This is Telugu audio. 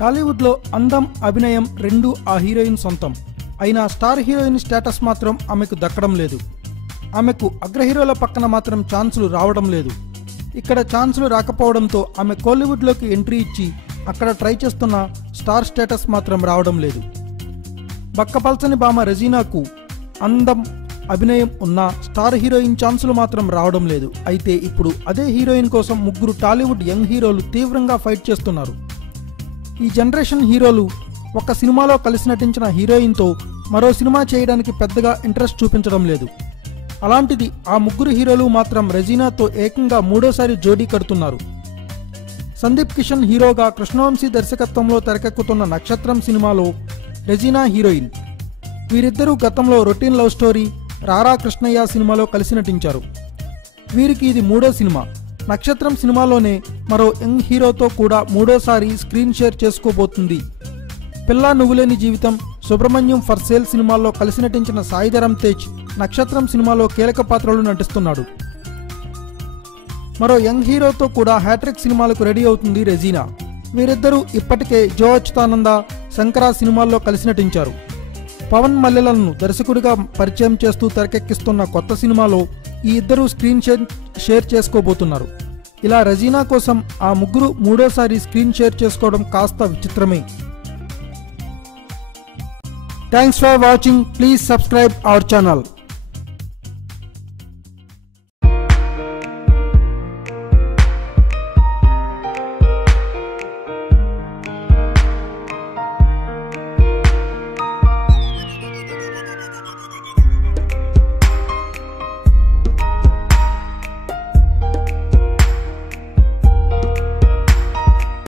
టాలీవుడ్లో అందం అభినయం రెండూ ఆ హీరోయిన్ సొంతం. అయినా స్టార్ హీరోయిన్ స్టేటస్ మాత్రం ఆమెకు దక్కడం లేదు. ఆమెకు అగ్ర హీరోల పక్కన మాత్రం ఛాన్సులు రావడం లేదు. ఇక్కడ ఛాన్సులు రాకపోవడంతో ఆమె కోలీవుడ్లోకి ఎంట్రీ ఇచ్చి అక్కడ ట్రై చేస్తున్న స్టార్ స్టేటస్ మాత్రం రావడం లేదు. బక్కపల్చని భామ రెజీనాకు అందం అభినయం ఉన్న స్టార్ హీరోయిన్ ఛాన్సులు మాత్రం రావడం లేదు. అయితే ఇప్పుడు అదే హీరోయిన్ కోసం ముగ్గురు టాలీవుడ్ యంగ్ హీరోలు తీవ్రంగా ఫైట్ చేస్తున్నారు. ఈ జనరేషన్ హీరోలు ఒక సినిమాలో కలిసి నటించిన హీరోయిన్తో మరో సినిమా చేయడానికి పెద్దగా ఇంట్రెస్ట్ చూపించడం లేదు. అలాంటిది ఆ ముగ్గురు హీరోలు మాత్రం రెజీనాతో ఏకంగా మూడోసారి జోడీ కడుతున్నారు. సందీప్ కిషన్ హీరోగా కృష్ణవంశీ దర్శకత్వంలో తెరకెక్కుతున్న నక్షత్రం సినిమాలో రెజీనా హీరోయిన్. వీరిద్దరూ గతంలో రొటీన్ లవ్ స్టోరీ రారా కృష్ణయ్య సినిమాలో కలిసి నటించారు. వీరికి ఇది మూడో సినిమా. నక్షత్రం సినిమాలోనే మరో యంగ్ హీరోతో కూడా మూడోసారి స్క్రీన్ షేర్ చేసుకోబోతుంది. పిల్లా నువ్వులేని జీవితం, సుబ్రహ్మణ్యం ఫర్ సేల్ సినిమాల్లో కలిసి నటించిన సాయిధరమ్ తేజ్ నక్షత్రం సినిమాలో కీలక పాత్రలు నటిస్తున్నాడు. మరో యంగ్ హీరోతో కూడా హ్యాట్రిక్ సినిమాలకు రెడీ అవుతుంది రెజీనా. వీరిద్దరూ ఇప్పటికే జో అచ్యుతానంద, శంకరా సినిమాల్లో కలిసి నటించారు. పవన్ మల్లెలను దర్శకుడిగా పరిచయం చేస్తూ తెరకెక్కిస్తున్న కొత్త సినిమాలో ఈ ఇద్దరు స్క్రీన్ షేర్ చేసుకోబోతున్నారు. ఇలా రెజీనా కోసం ఆ ముగ్గురు మూడోసారి స్క్రీన్ షేర్ చేసుకోవడం కాస్త విచిత్రమే. Thanks for watching. Please subscribe our channel.